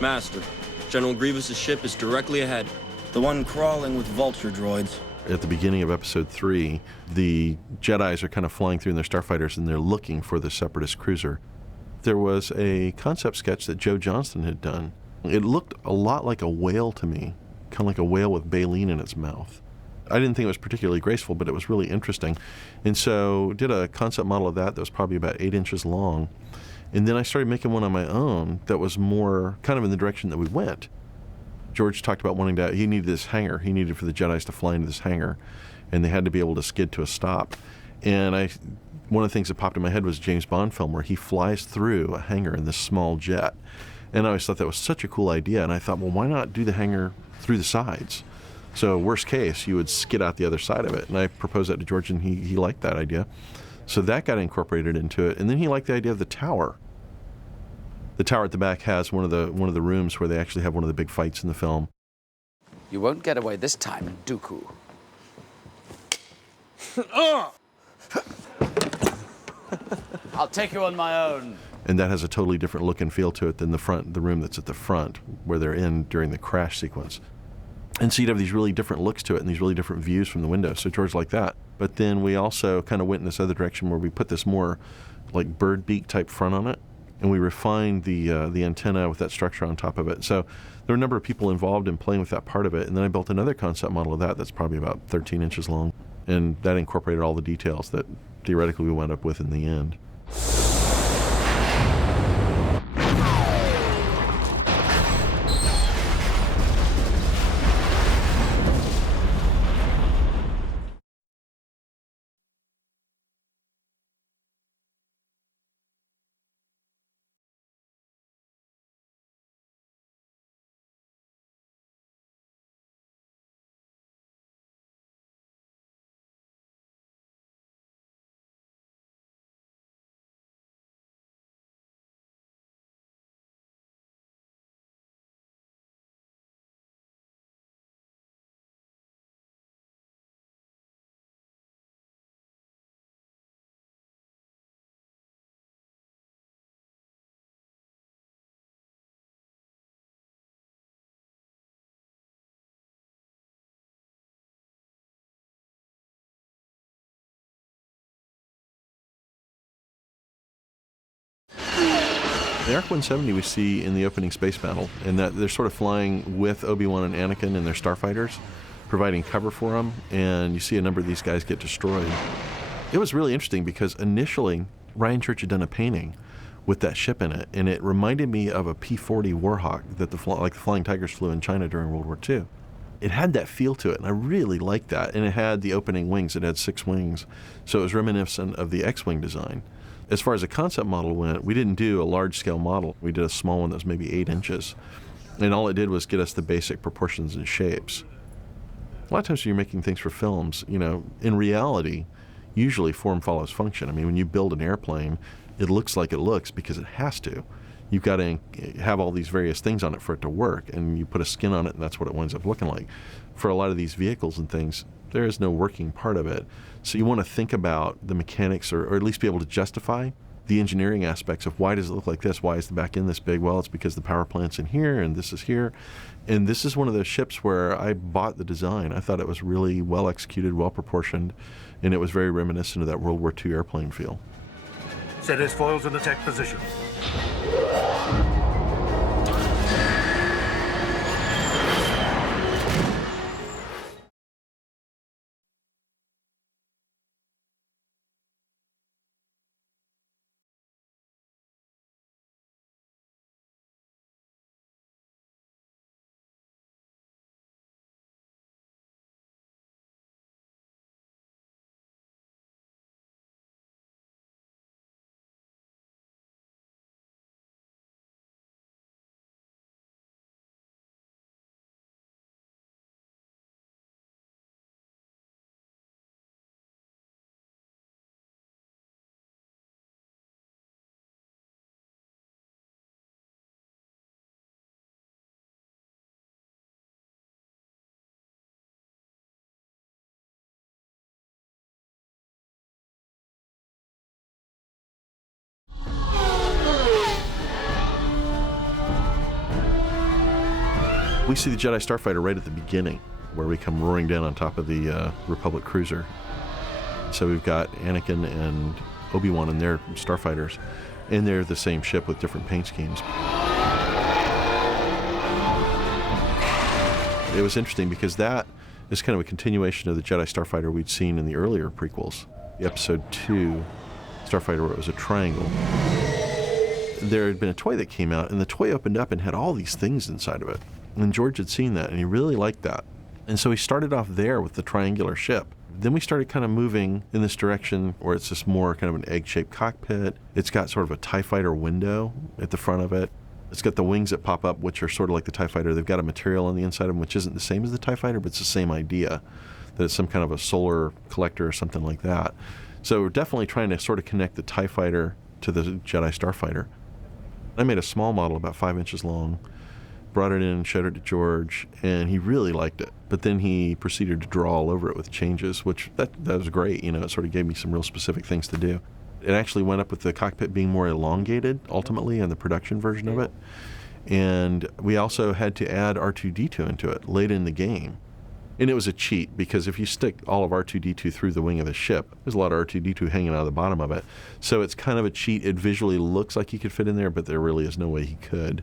Master, General Grievous' ship is directly ahead. The one crawling with vulture droids. At the beginning of Episode 3, the Jedis are kind of flying through in their starfighters, and they're looking for the Separatist cruiser. There was a concept sketch that Joe Johnston had done. It looked a lot like a whale to me, kind of like a whale with baleen in its mouth. I didn't think it was particularly graceful, but it was really interesting. And so did a concept model of that was probably about 8 inches long. And then I started making one on my own that was more kind of in the direction that we went. George talked about wanting to, he needed this hangar. He needed for the Jedis to fly into this hangar, and they had to be able to skid to a stop. And one of the things that popped in my head was a James Bond film where he flies through a hangar in this small jet. And I always thought that was such a cool idea. And I thought, well, why not do the hangar through the sides? So worst case, you would skid out the other side of it. And I proposed that to George, and he liked that idea. So that got incorporated into it. And then he liked the idea of the tower. The tower at the back has one of the rooms where they actually have one of the big fights in the film. You won't get away this time, Dooku. I'll take you on my own. And that has a totally different look and feel to it than the room that's at the front, where they're in during the crash sequence. And so you'd have these really different looks to it and these really different views from the window. So George liked that. But then we also kind of went in this other direction where we put this more like bird beak type front on it. And we refined the antenna with that structure on top of it. So there were a number of people involved in playing with that part of it. And then I built another concept model of that's probably about 13 inches long. And that incorporated all the details that theoretically we wound up with in the end. The Arc 170 we see in the opening space battle, and that they're sort of flying with Obi-Wan and Anakin and their starfighters, providing cover for them, and you see a number of these guys get destroyed. It was really interesting because initially Ryan Church had done a painting with that ship in it, and it reminded me of a P-40 Warhawk that the Flying Tigers flew in China during World War II. It had that feel to it, and I really liked that. And it had the opening wings. It had 6 wings, so it was reminiscent of the X-Wing design. As far as a concept model went, we didn't do a large-scale model. We did a small one that was maybe 8 inches. And all it did was get us the basic proportions and shapes. A lot of times when you're making things for films, in reality, usually form follows function. I mean, when you build an airplane, it looks like it looks because it has to. You've got to have all these various things on it for it to work, and you put a skin on it, and that's what it winds up looking like. For a lot of these vehicles and things, there is no working part of it. So you want to think about the mechanics or at least be able to justify the engineering aspects of why does it look like this? Why is the back end this big? Well, it's because the power plant's in here and this is here. And this is one of those ships where I bought the design. I thought it was really well executed, well proportioned, and it was very reminiscent of that World War II airplane feel. Set his foils in attack position. We see the Jedi Starfighter right at the beginning, where we come roaring down on top of the Republic cruiser. So we've got Anakin and Obi-Wan in their Starfighters, and they're the same ship with different paint schemes. It was interesting because that is kind of a continuation of the Jedi Starfighter we'd seen in the earlier prequels. The Episode 2 Starfighter, where it was a triangle. There had been a toy that came out, and the toy opened up and had all these things inside of it. And George had seen that, and he really liked that. And so he started off there with the triangular ship. Then we started kind of moving in this direction where it's just more kind of an egg-shaped cockpit. It's got sort of a TIE fighter window at the front of it. It's got the wings that pop up, which are sort of like the TIE fighter. They've got a material on the inside of them, which isn't the same as the TIE fighter, but it's the same idea, that it's some kind of a solar collector or something like that. So we're definitely trying to sort of connect the TIE fighter to the Jedi Starfighter. I made a small model about 5 inches long, brought it in, showed it to George, and he really liked it. But then he proceeded to draw all over it with changes, which that was great. You know, it sort of gave me some real specific things to do. It actually went up with the cockpit being more elongated, ultimately, in the production version of it. And we also had to add R2-D2 into it late in the game. And it was a cheat, because if you stick all of R2-D2 through the wing of the ship, there's a lot of R2-D2 hanging out of the bottom of it. So it's kind of a cheat. It visually looks like he could fit in there, but there really is no way he could.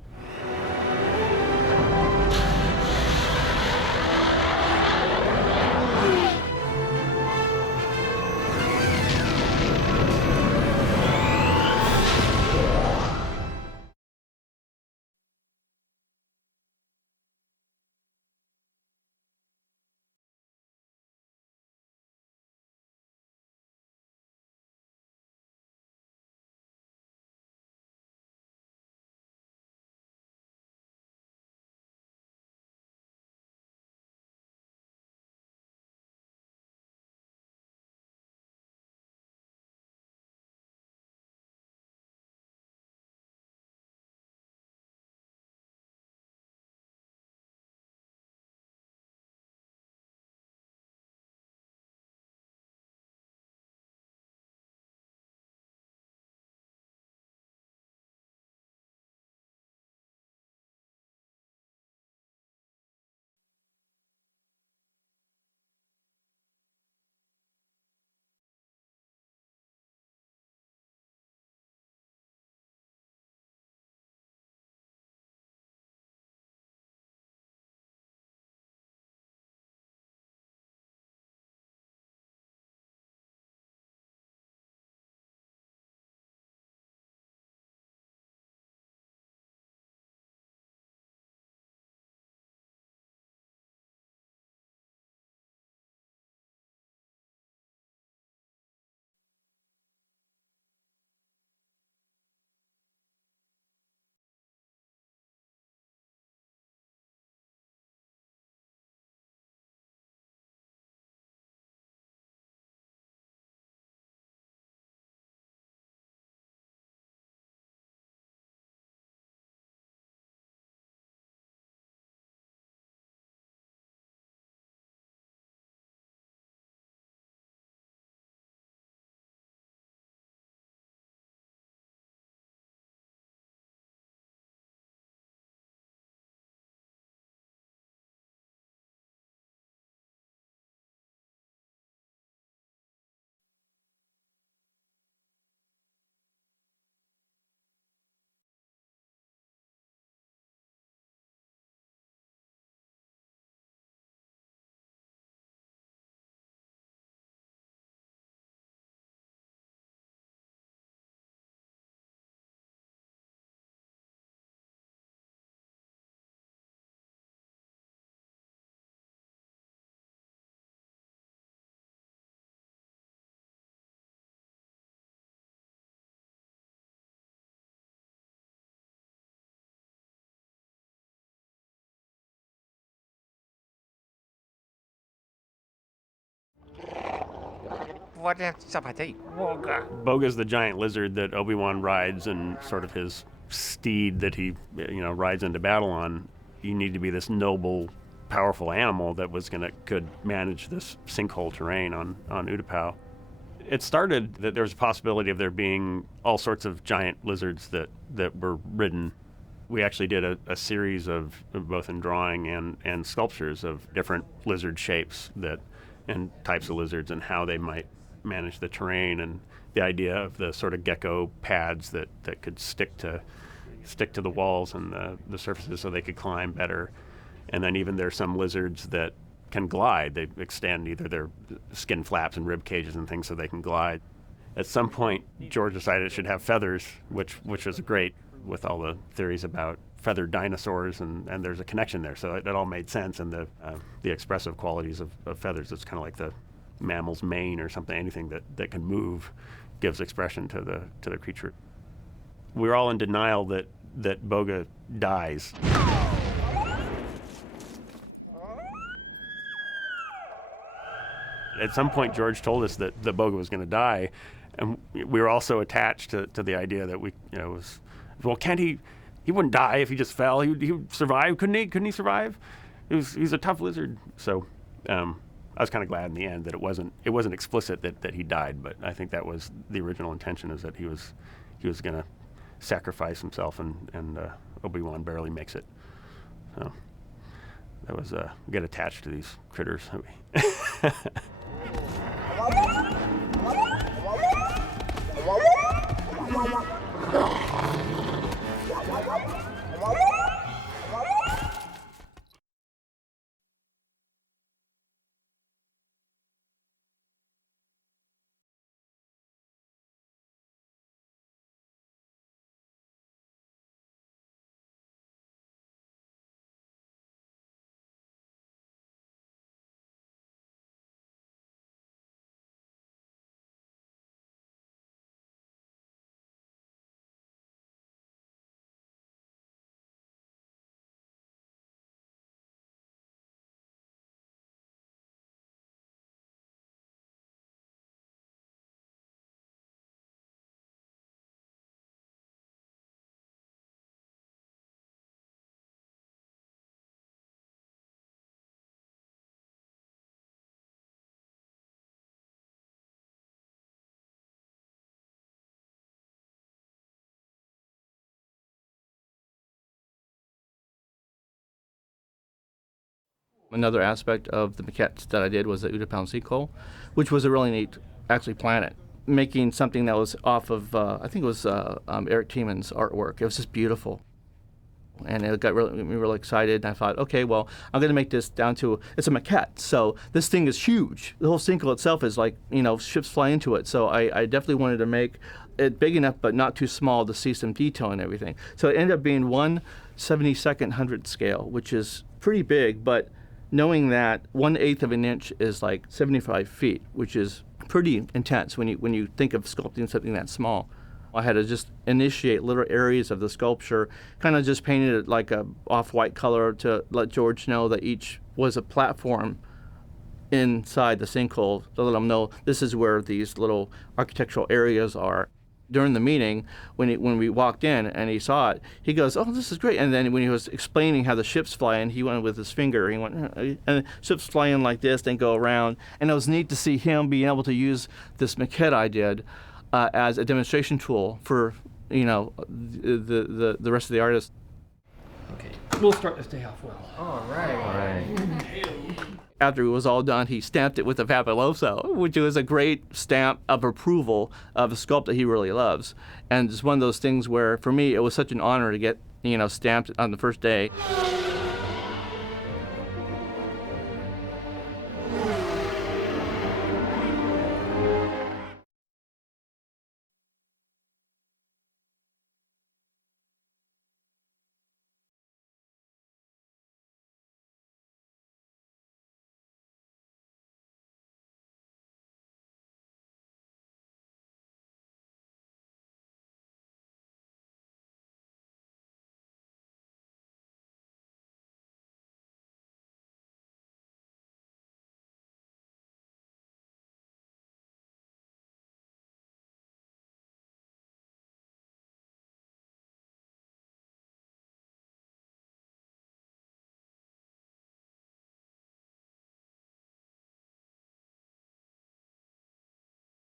Boga's the giant lizard that Obi-Wan rides, and sort of his steed that he, rides into battle on. You need to be this noble, powerful animal that could manage this sinkhole terrain on Utapau. It started that there was a possibility of there being all sorts of giant lizards that were ridden We actually did a series of both in drawing and sculptures of different lizard shapes and types of lizards and how they might manage the terrain, and the idea of the sort of gecko pads that could stick to the walls and the surfaces so they could climb better. And then even there's some lizards that can glide. They extend either their skin flaps and rib cages and things so they can glide. At some point, George decided it should have feathers, which was great with all the theories about feathered dinosaurs, and there's a connection there. So it all made sense, and the expressive qualities of feathers, it's kind of like the mammal's mane or something. Anything that can move gives expression to the creature. We're all in denial that Boga dies. At some point, George told us that the Boga was going to die, and we were also attached to the idea that well, can't he wouldn't die if he just fell. He would survive, couldn't he? Couldn't he survive? He's a tough lizard. So I was kind of glad in the end that it wasn't explicit that he died, but I think that was the original intention, is that he was going to sacrifice himself, and Obi-Wan barely makes it. So that was we get attached to these critters. Another aspect of the maquettes that I did was the Utapau Sinkhole, which was a really neat, actually, planet. Making something that was off of, I think it was Eric Tiemann's artwork. It was just beautiful. And it got me really excited. And I thought, okay, well, I'm going to make this down to, it's a maquette. So this thing is huge. The whole sinkhole itself is like, ships fly into it. So I definitely wanted to make it big enough but not too small to see some detail and everything. So it ended up being 1/72 hundredth scale, which is pretty big, but knowing that 1/8 of an inch is like 75 feet, which is pretty intense when you think of sculpting something that small. I had to just initiate little areas of the sculpture, kind of just painted it like a off-white color to let George know that each was a platform inside the sinkhole, to let him know this is where these little architectural areas are. During the meeting, when we walked in and he saw it, he goes, "Oh, this is great." And then when he was explaining how the ships fly in, he went with his finger. He went, and ships fly in like this, then go around. And it was neat to see him being able to use this maquette I did as a demonstration tool for the rest of the artists. Okay. We'll start this day off well. All right. After it was all done, he stamped it with a fabuloso, which was a great stamp of approval of a sculpt that he really loves. And it's one of those things where, for me, it was such an honor to get, stamped on the first day.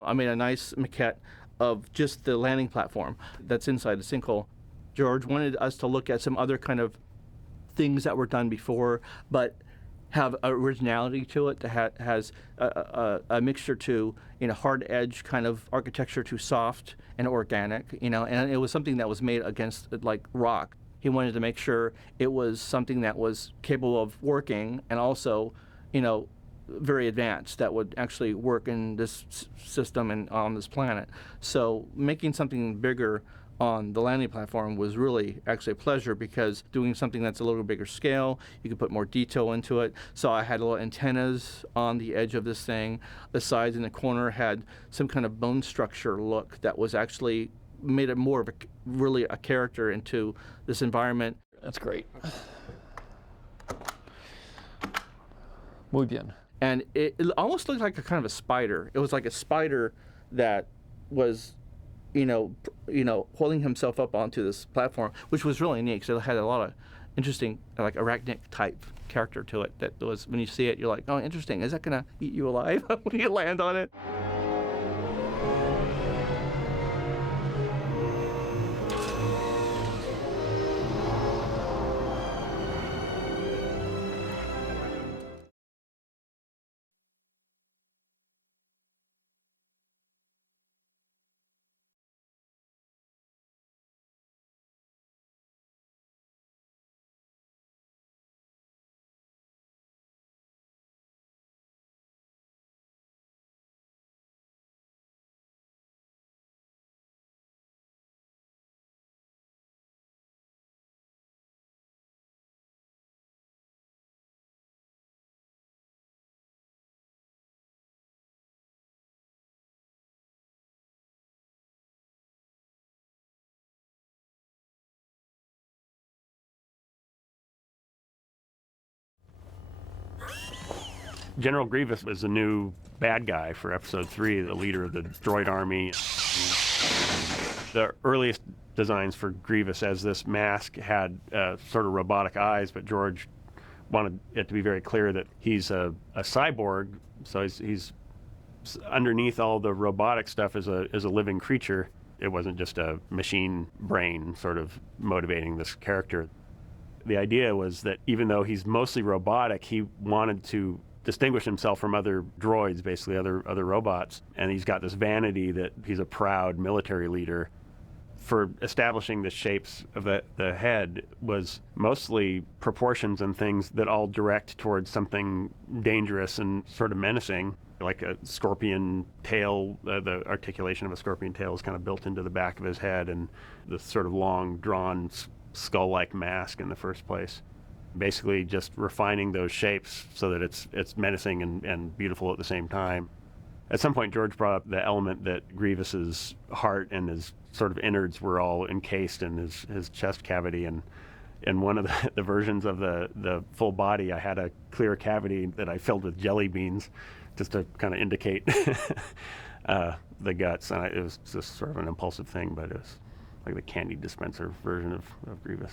I made a nice maquette of just the landing platform that's inside the sinkhole. George wanted us to look at some other kind of things that were done before, but have originality to it, that has a mixture to, hard edge kind of architecture to soft and organic, and it was something that was made against like rock. He wanted to make sure it was something that was capable of working and also, very advanced, that would actually work in this system and on this planet. So making something bigger on the landing platform was really actually a pleasure, because doing something that's a little bigger scale, you could put more detail into it. So I had little antennas on the edge of this thing. The sides and the corner had some kind of bone structure look that was actually made it more of really a character into this environment. That's great. Muy bien. And it almost looked like a kind of a spider. It was like a spider that was, holding himself up onto this platform, which was really neat, because it had a lot of interesting, like arachnic type character to it. That was, when you see it, you're like, oh, interesting. Is that gonna eat you alive when you land on it? General Grievous was the new bad guy for Episode 3, the leader of the droid army. The earliest designs for Grievous as this mask had sort of robotic eyes, but George wanted it to be very clear that he's a cyborg, so he's underneath all the robotic stuff is a living creature. It wasn't just a machine brain sort of motivating this character. The idea was that even though he's mostly robotic, he wanted to distinguish himself from other droids, basically other robots. And he's got this vanity that he's a proud military leader. For establishing the shapes of the head was mostly proportions and things that all direct towards something dangerous and sort of menacing, like a scorpion tail. The articulation of a scorpion tail is kind of built into the back of his head, and the sort of long, drawn, skull-like mask in the first place. Basically just refining those shapes so that it's menacing and beautiful at the same time. At some point, George brought up the element that Grievous's heart and his sort of innards were all encased in his chest cavity, and in one of the versions of the full body, I had a clear cavity that I filled with jelly beans just to kind of indicate the guts. And it was just sort of an impulsive thing, but it was like the candy dispenser version of Grievous.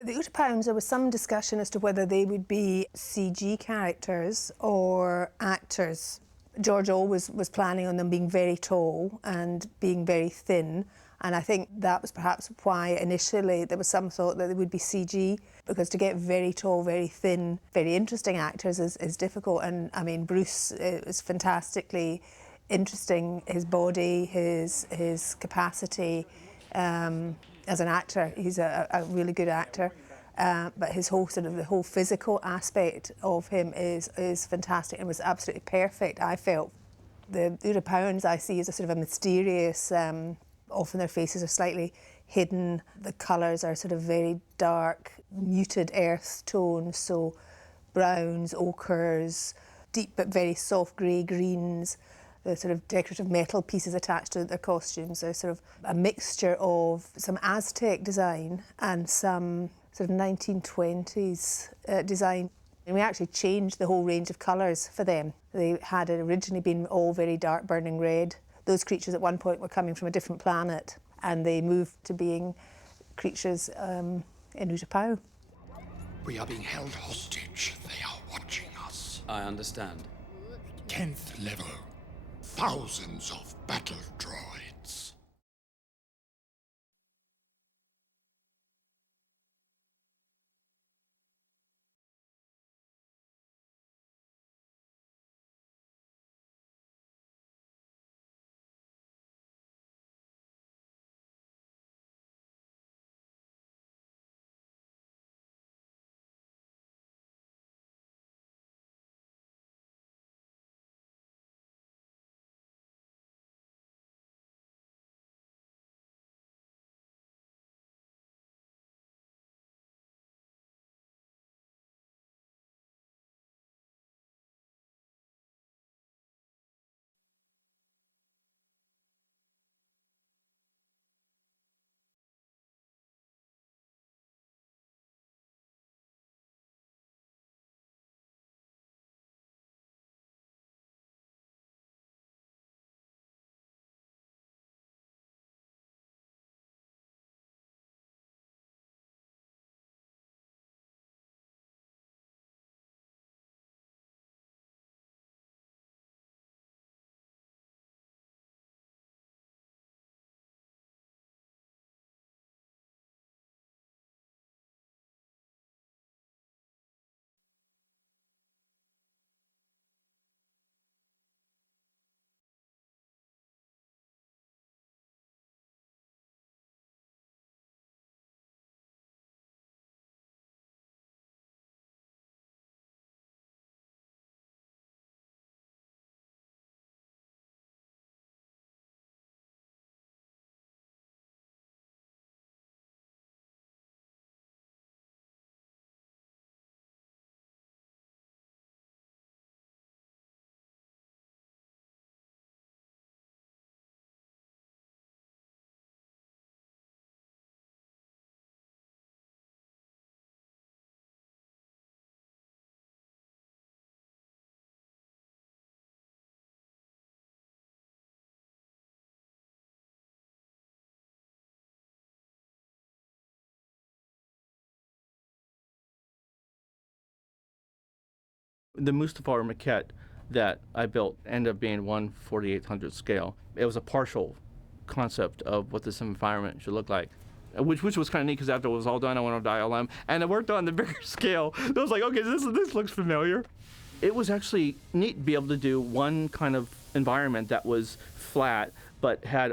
The Utapau, there was some discussion as to whether they would be CG characters or actors. George always was planning on them being very tall and being very thin, and I think that was perhaps why initially there was some thought that they would be CG, because to get very tall, very thin, very interesting actors is difficult. And I mean, Bruce is fantastically interesting. His body, his capacity as an actor. He's a really good actor. But his whole the whole physical aspect of him is fantastic and was absolutely perfect, I felt. The Utapauans I see as a sort of a mysterious, often their faces are slightly hidden. The colours are sort of very dark, muted earth tones, so browns, ochres, deep but very soft grey greens. The sort of decorative metal pieces attached to their costumes are sort of a mixture of some Aztec design and some sort of 1920s design. And we actually changed the whole range of colours for them. They had originally been all very dark burning red. Those creatures at one point were coming from a different planet, and they moved to being creatures in Utapau. We are being held hostage. They are watching us. I understand. 10th level. Thousands of battle droids. The Mustafar maquette that I built ended up being 1/4800 scale. It was a partial concept of what this environment should look like, which was kind of neat because after it was all done, I went on ILM and I worked on the bigger scale. I was like, okay, this looks familiar. It was actually neat to be able to do one kind of environment that was flat but had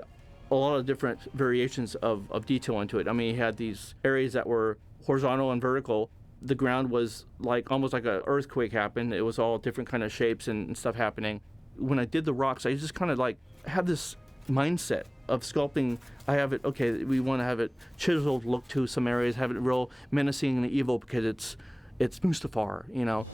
a lot of different variations of detail into it. I mean, you had these areas that were horizontal and vertical. The ground was like almost like an earthquake happened. It was all different kind of shapes and stuff happening. When I did the rocks, I just kind of like had this mindset of sculpting. I have it, okay, we want to have it chiseled look to some areas, have it real menacing and evil because it's Mustafar, you know.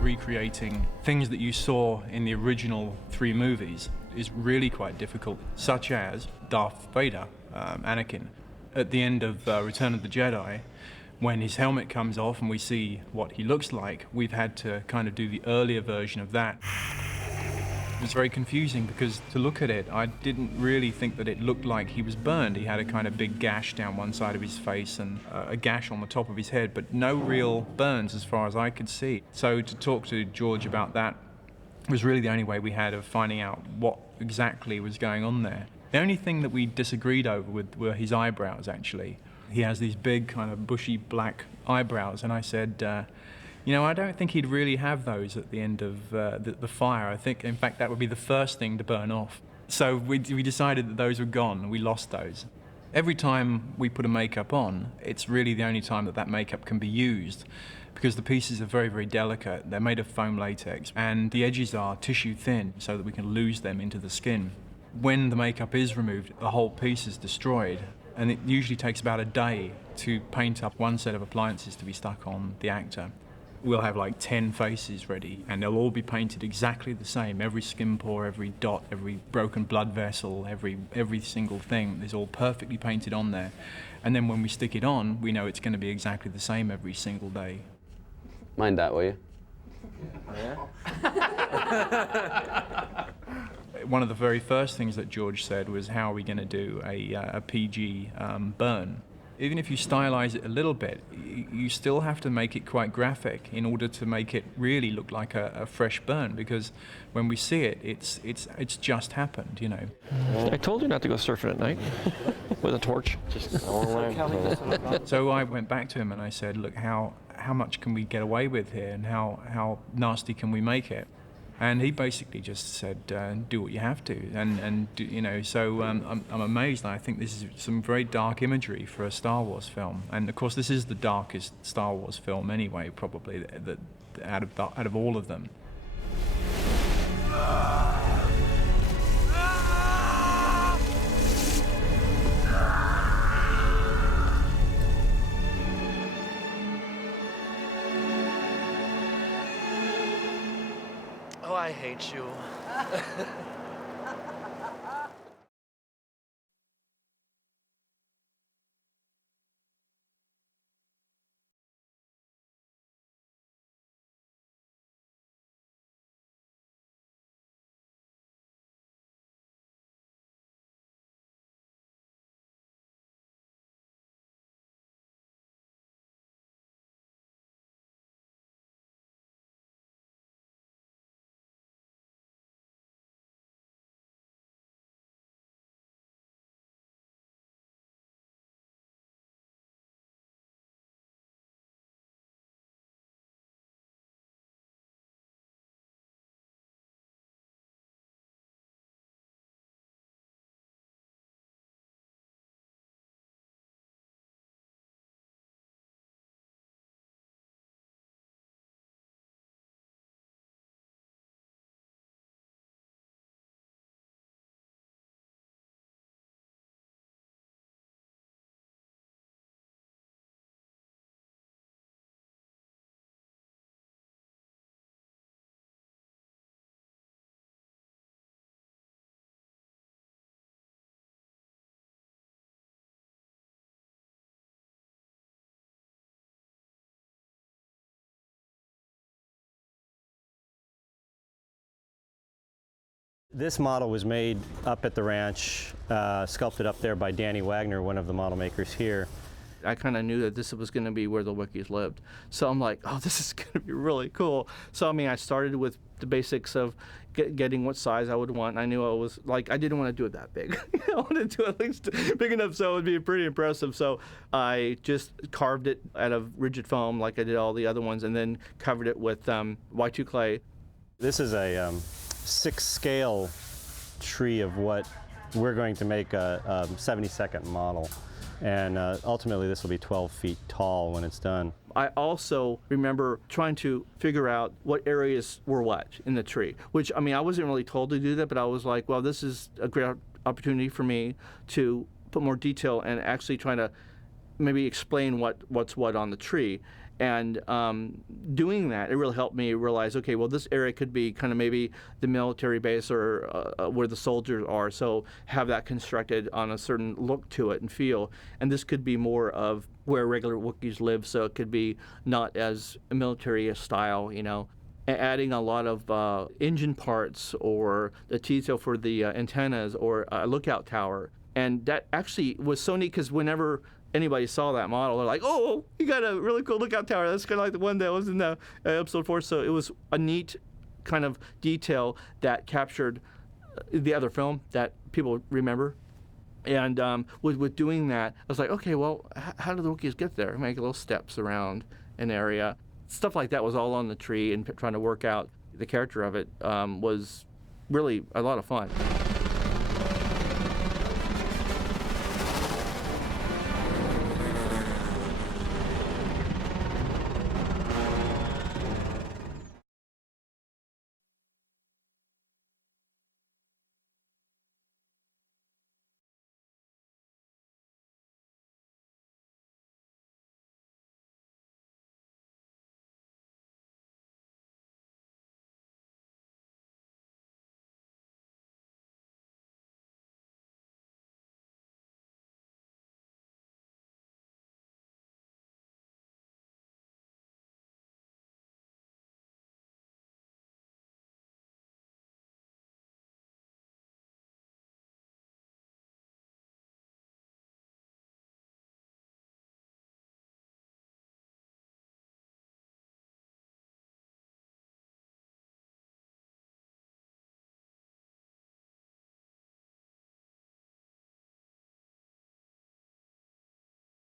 recreating things that you saw in the original 3 movies is really quite difficult, such as Darth Vader, Anakin. At the end of Return of the Jedi, when his helmet comes off and we see what he looks like, we've had to kind of do the earlier version of that. It was very confusing because to look at it, I didn't really think that it looked like he was burned. He had a kind of big gash down one side of his face and a gash on the top of his head, but no real burns as far as I could see. So to talk to George about that was really the only way we had of finding out what exactly was going on there. The only thing that we disagreed over were his eyebrows, actually. He has these big kind of bushy black eyebrows, and I said, you know, I don't think he'd really have those at the end of the fire. I think, in fact, that would be the first thing to burn off. So we decided that those were gone, and we lost those. Every time we put a makeup on, it's really the only time that that makeup can be used, because the pieces are very, very delicate. They're made of foam latex, and the edges are tissue thin, so that we can lose them into the skin. When the makeup is removed, the whole piece is destroyed, and it usually takes about a day to paint up one set of appliances to be stuck on the actor. We'll have like 10 faces ready, and they'll all be painted exactly the same. Every skin pore, every dot, every broken blood vessel, every single thing is all perfectly painted on there. And then when we stick it on, we know it's going to be exactly the same every single day. Mind that, will you? One of the very first things that George said was, how are we going to do a PG burn? Even if you stylize it a little bit, you still have to make it quite graphic in order to make it really look like a fresh burn, because when we see it, it's just happened, you know. I told you not to go surfing at night with a torch. So I went back to him and I said, look, how much can we get away with here, and how nasty can we make it? And he basically just said, do what you have to. And you know, so I'm amazed. I think this is some very dark imagery for a Star Wars film. And of course, this is the darkest Star Wars film anyway, probably, out of all of them. Oh, I hate you. This model was made up at the ranch, sculpted up there by Danny Wagner, one of the model makers here. I kind of knew that this was going to be where the Wookiees lived. So I'm like, oh, this is going to be really cool. So, I mean, I started with the basics of getting what size I would want. I knew I was, like, I didn't want to do it that big. I wanted to do at least big enough so it would be pretty impressive. So I just carved it out of rigid foam like I did all the other ones, and then covered it with Y2 clay. This is a 6-scale tree of what we're going to make a 72nd model. And ultimately this will be 12 feet tall when it's done. I also remember trying to figure out what areas were what in the tree, which, I mean, I wasn't really told to do that, but I was like, well, this is a great opportunity for me to put more detail and actually try to maybe explain what's what on the tree. And doing that, it really helped me realize, okay, well, this area could be kind of maybe the military base or where the soldiers are, so have that constructed on a certain look to it and feel. And this could be more of where regular Wookiees live, so it could be not as military style, you know. Adding a lot of engine parts or the detail for the antennas or a lookout tower. And that actually was so neat because whenever anybody saw that model, they're like, oh, you got a really cool lookout tower. That's kind of like the one that was in the episode 4. So it was a neat kind of detail that captured the other film that people remember. And with doing that, I was like, okay, well, how do the Wookiees get there? Make little steps around an area. Stuff like that was all on the tree, and trying to work out the character of it was really a lot of fun.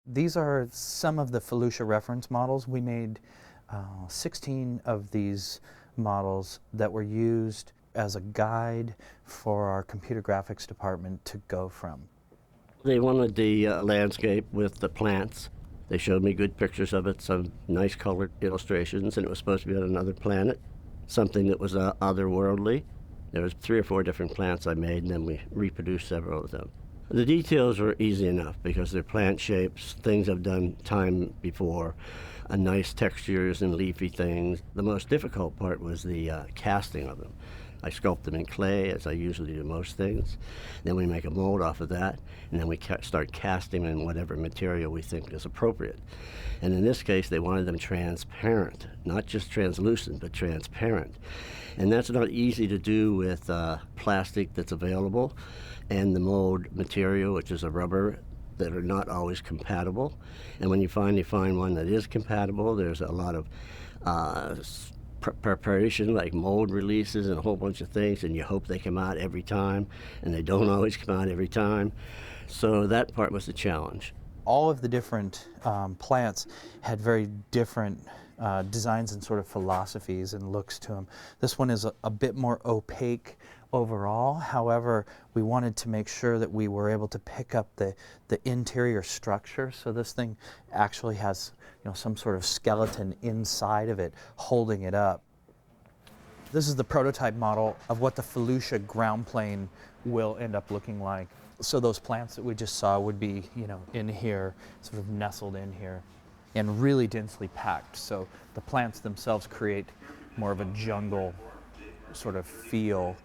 These are some of the Felucia reference models. We made 16 of these models that were used as a guide for our computer graphics department to go from. They wanted the landscape with the plants. They showed me good pictures of it, some nice colored illustrations, and it was supposed to be on another planet, something that was otherworldly. There was 3 or 4 different plants I made, and then we reproduced several of them. The details were easy enough because they're plant shapes, things I've done time before, nice textures and leafy things. The most difficult part was the casting of them. I sculpt them in clay, as I usually do most things. Then we make a mold off of that, and then we start casting in whatever material we think is appropriate. And in this case, they wanted them transparent, not just translucent, but transparent. And that's not easy to do with plastic that's available and the mold material, which is a rubber, that are not always compatible. And when you finally find one that is compatible, there's a lot of preparation, like mold releases and a whole bunch of things, and you hope they come out every time, and they don't always come out every time. So that part was the challenge. All of the different plants had very different designs and sort of philosophies and looks to them. This one is a bit more opaque overall. However, we wanted to make sure that we were able to pick up the interior structure. So this thing actually has, you know, some sort of skeleton inside of it holding it up. This is the prototype model of what the Felucia ground plane will end up looking like. So those plants that we just saw would be, you know, in here, sort of nestled in here, and really densely packed. So the plants themselves create more of a jungle sort of feel.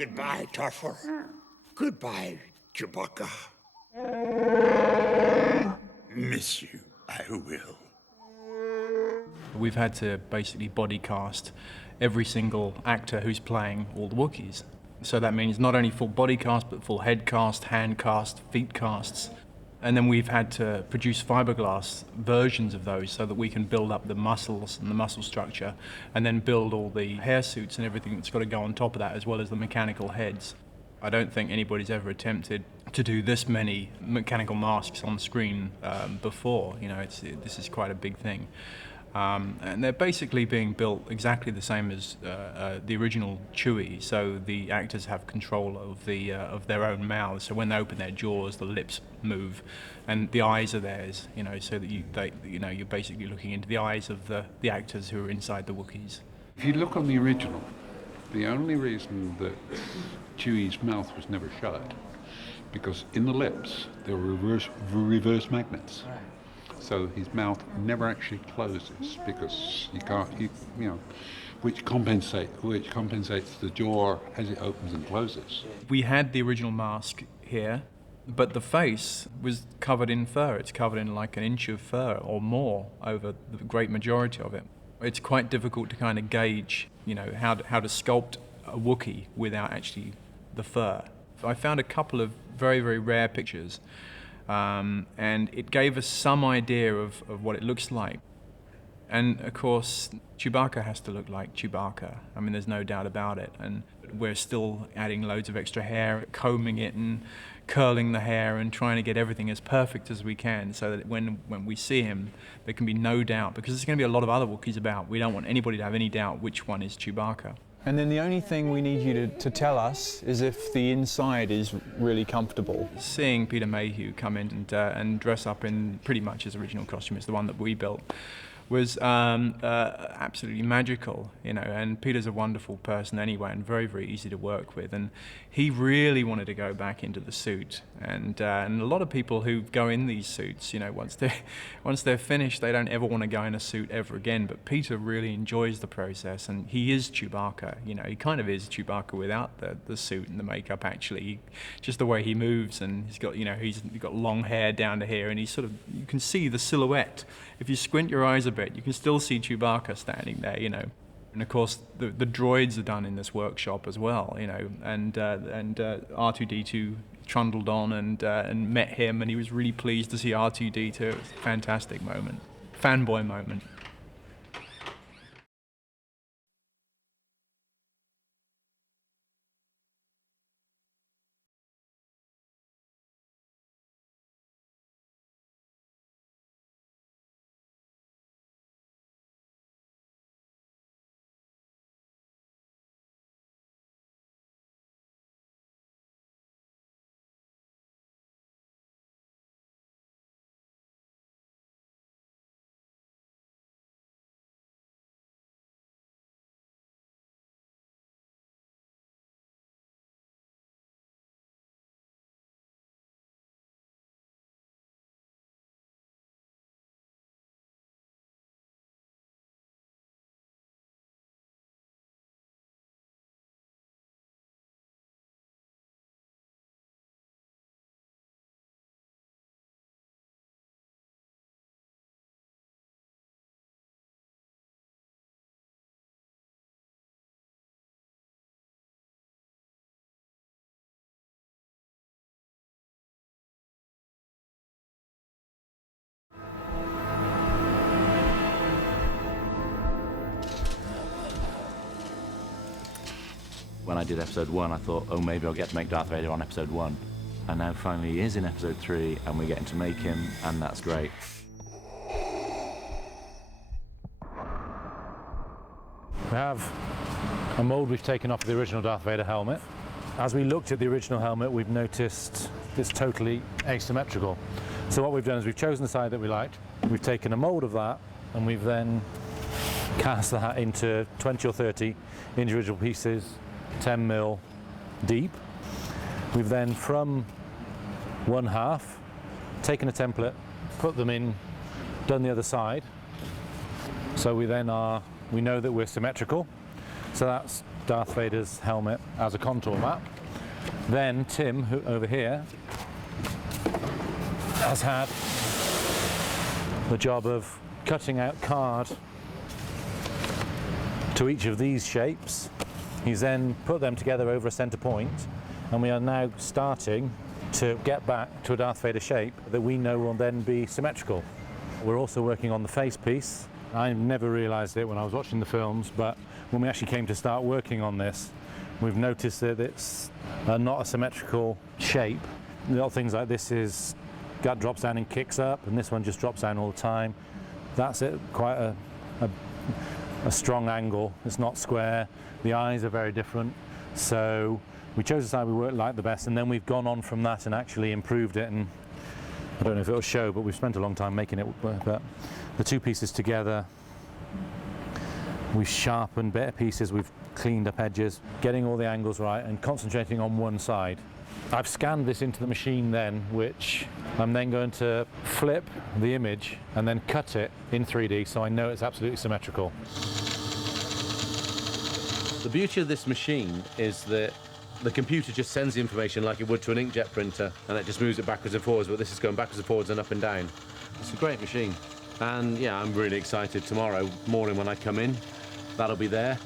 Goodbye, Tarfur. Goodbye, Chewbacca. Miss you, I will. We've had to basically body cast every single actor who's playing all the Wookiees. So that means not only full body cast, but full head cast, hand cast, feet casts. And then we've had to produce fiberglass versions of those so that we can build up the muscles and the muscle structure, and then build all the hair suits and everything that's got to go on top of that, as well as the mechanical heads. I don't think anybody's ever attempted to do this many mechanical masks on screen before. You know, this is quite a big thing. And they're basically being built exactly the same as the original Chewie. So the actors have control of their own mouths. So when they open their jaws, the lips move, and the eyes are theirs. You know, so that you're basically looking into the eyes of the actors who are inside the Wookiees. If you look on the original, the only reason that Chewie's mouth was never shut, because in the lips there were reverse magnets. Right. So his mouth never actually closes because which compensates the jaw as it opens and closes. We had the original mask here, but the face was covered in fur. It's covered in like an inch of fur or more over the great majority of it. It's quite difficult to kind of gauge, you know, how to sculpt a Wookiee without actually the fur. I found a couple of very, very rare pictures. And it gave us some idea of what it looks like. And of course, Chewbacca has to look like Chewbacca. I mean, there's no doubt about it. And we're still adding loads of extra hair, combing it and curling the hair and trying to get everything as perfect as we can so that when we see him, there can be no doubt, because there's going to be a lot of other Wookiees about. We don't want anybody to have any doubt which one is Chewbacca. And then the only thing we need you to tell us is if the inside is really comfortable. Seeing Peter Mayhew come in and dress up in pretty much his original costume, it's the one that we built, was absolutely magical, you know. And Peter's a wonderful person anyway, and very, very easy to work with. And he really wanted to go back into the suit. And a lot of people who go in these suits, you know, once they're finished, they don't ever want to go in a suit ever again. But Peter really enjoys the process, and he is Chewbacca. You know, he kind of is Chewbacca without the suit and the makeup. Actually, just the way he moves, and he's got long hair down to here, and he's you can see the silhouette. If you squint your eyes a bit, you can still see Chewbacca standing there, you know. And of course, the droids are done in this workshop as well, you know. And R2-D2 trundled on and met him, and he was really pleased to see R2-D2. It was a fantastic moment, fanboy moment. When I did episode 1, I thought, oh, maybe I'll get to make Darth Vader on episode 1. And now finally he is in episode 3, and we're getting to make him, and that's great. We have a mold we've taken off the original Darth Vader helmet. As we looked at the original helmet, we've noticed it's totally asymmetrical. So what we've done is we've chosen the side that we liked, we've taken a mold of that, and we've then cast that into 20 or 30 individual pieces, 10 mil deep. We've then, from one half, taken a template, put them in, done the other side. So we know that we're symmetrical. So that's Darth Vader's helmet as a contour map. Then Tim, who over here, has had the job of cutting out card to each of these shapes. He's then put them together over a centre point, and we are now starting to get back to a Darth Vader shape that we know will then be symmetrical. We're also working on the face piece. I never realised it when I was watching the films, but when we actually came to start working on this, we've noticed that it's not a symmetrical shape. Little things like this is gut drops down and kicks up, and this one just drops down all the time. That's it, quite a strong angle. It's not square. The eyes are very different. So we chose the side we worked like the best, and then we've gone on from that and actually improved it. And I don't know if it'll show, but we've spent a long time making it work. But the two pieces together, we've sharpened better pieces, we've cleaned up edges, getting all the angles right and concentrating on one side. I've scanned this into the machine then, which I'm then going to flip the image and then cut it in 3D so I know it's absolutely symmetrical. The beauty of this machine is that the computer just sends the information like it would to an inkjet printer, and it just moves it backwards and forwards, but this is going backwards and forwards and up and down. It's a great machine. And yeah, I'm really excited tomorrow morning when I come in. That'll be there.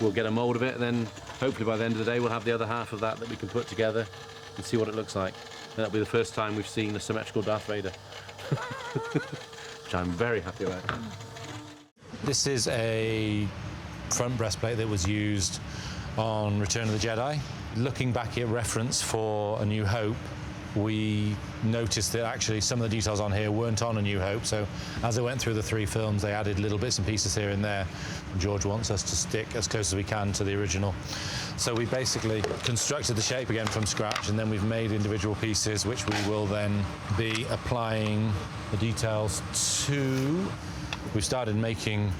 We'll get a mould of it, and then hopefully by the end of the day we'll have the other half of that we can put together and see what it looks like. And that'll be the first time we've seen a symmetrical Darth Vader, which I'm very happy about. This is a front breastplate that was used on Return of the Jedi. Looking back at reference for A New Hope, we noticed that actually some of the details on here weren't on A New Hope, so as they went through the three films they added little bits and pieces here and there. George wants us to stick as close as we can to the original. So we basically constructed the shape again from scratch, and then we've made individual pieces which we will then be applying the details to. We've started making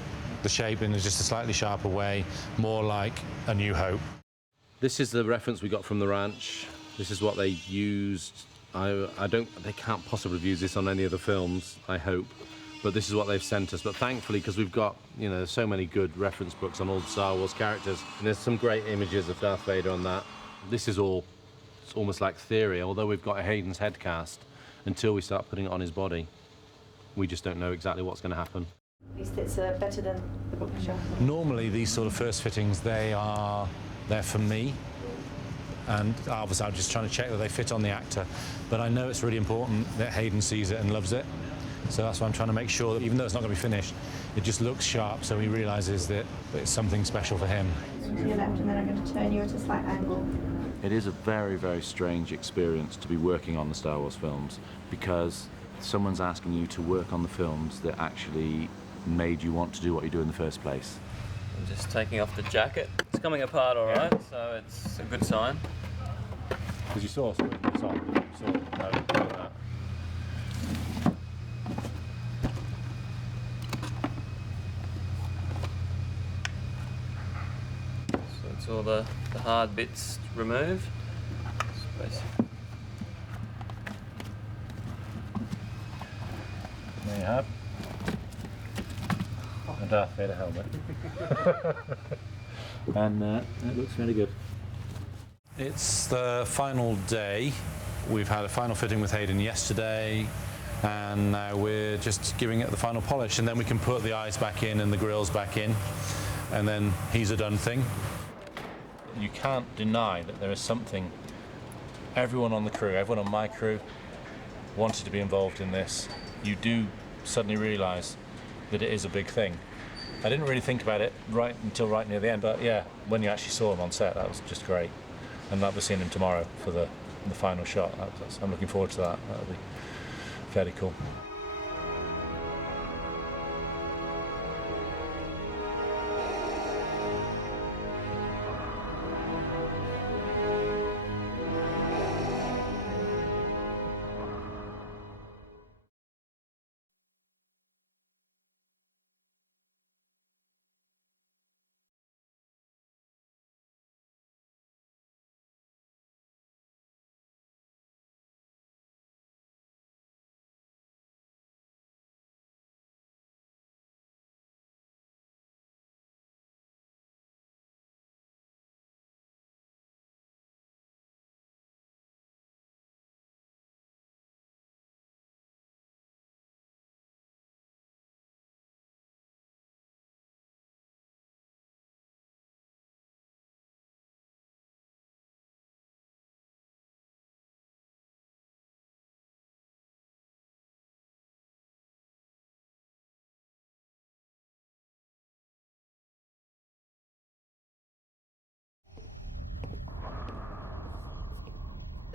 the shape in just a slightly sharper way, more like A New Hope. This is the reference we got from the ranch. This is what they used. They can't possibly have used this on any of the films, I hope, but this is what they've sent us. But thankfully, because we've got, you know, so many good reference books on all the Star Wars characters, and there's some great images of Darth Vader on that. This is all, it's almost like theory, although we've got a Hayden's head cast, until we start putting it on his body, we just don't know exactly what's going to happen. These fits are better than the book shop. Normally these sort of first fittings, they're for me, and obviously I'm just trying to check that they fit on the actor, but I know it's really important that Hayden sees it and loves it, so that's why I'm trying to make sure that even though it's not going to be finished, it just looks sharp so he realises that it's something special for him. To your left, and then I'm going to turn you at a slight angle. It is a very, very strange experience to be working on the Star Wars films, because someone's asking you to work on the films that actually made you want to do what you do in the first place. I'm just taking off the jacket. It's coming apart all right, so it's a good sign. Because you saw something, no, look at that. So it's all the hard bits removed. There you have a Darth Vader helmet. And it looks very good. It's the final day. We've had a final fitting with Hayden yesterday, and now we're just giving it the final polish, and then we can put the eyes back in and the grills back in, and then he's a done thing. You can't deny that there is something. Everyone on the crew, everyone on my crew wanted to be involved in this. You do suddenly realise that it is a big thing. I didn't really think about it until right near the end, but yeah, when you actually saw him on set, that was just great. And I'll be seeing him tomorrow for the final shot. I'm looking forward to that. That'll be fairly cool.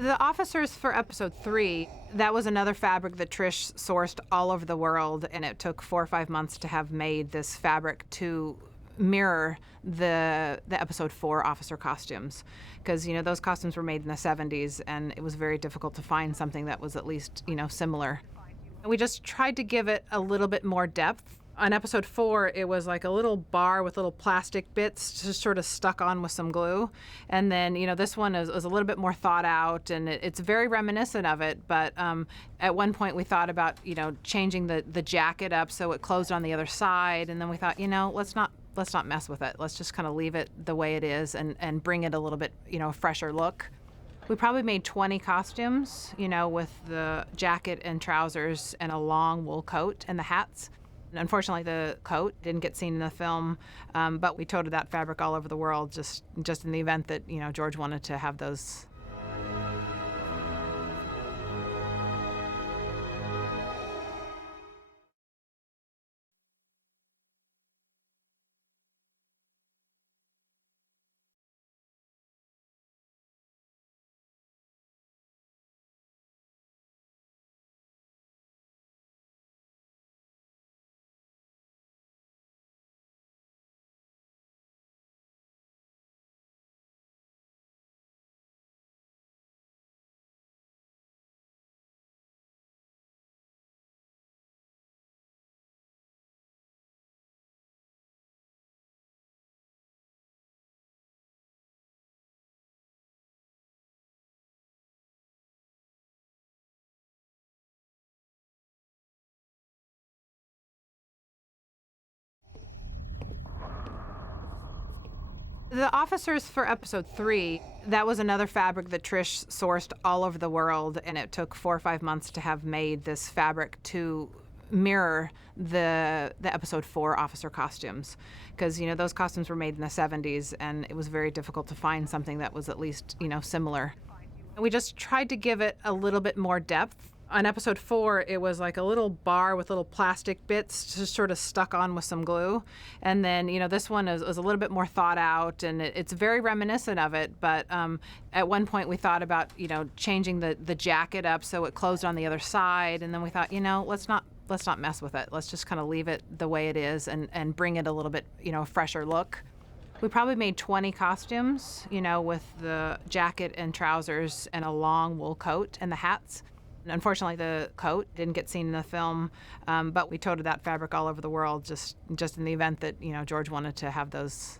The officers for episode 3, that was another fabric that Trish sourced all over the world, and it took 4 or 5 months to have made this fabric to mirror the episode 4 officer costumes, because those costumes were made in the 70s, and it was very difficult to find something that was at least similar. We just tried to give it a little bit more depth. On episode 4, it was like a little bar with little plastic bits just sort of stuck on with some glue. And then, this one is a little bit more thought out, and it's very reminiscent of it. But at one point, we thought about, changing the jacket up so it closed on the other side. And then we thought, let's not mess with it. Let's just kind of leave it the way it is and bring it a little bit, a fresher look. We probably made 20 costumes, with the jacket and trousers and a long wool coat and the hats. Unfortunately, the coat didn't get seen in the film, but we toted that fabric all over the world just in the event that, George wanted to have those. The officers for episode 3, that was another fabric that Trish sourced all over the world, and it took 4 or 5 months to have made this fabric to mirror the episode 4 officer costumes, because those costumes were made in the 70s, and it was very difficult to find something that was at least similar. We just tried to give it a little bit more depth. On episode 4, it was like a little bar with little plastic bits just sort of stuck on with some glue. And then, this one is a little bit more thought out, and it's very reminiscent of it. But at one point, we thought about, changing the jacket up so it closed on the other side. And then we thought, let's not mess with it. Let's just kind of leave it the way it is and bring it a little bit, a fresher look. We probably made 20 costumes, with the jacket and trousers and a long wool coat and the hats. Unfortunately, the coat didn't get seen in the film, but we toted that fabric all over the world just in the event that, George wanted to have those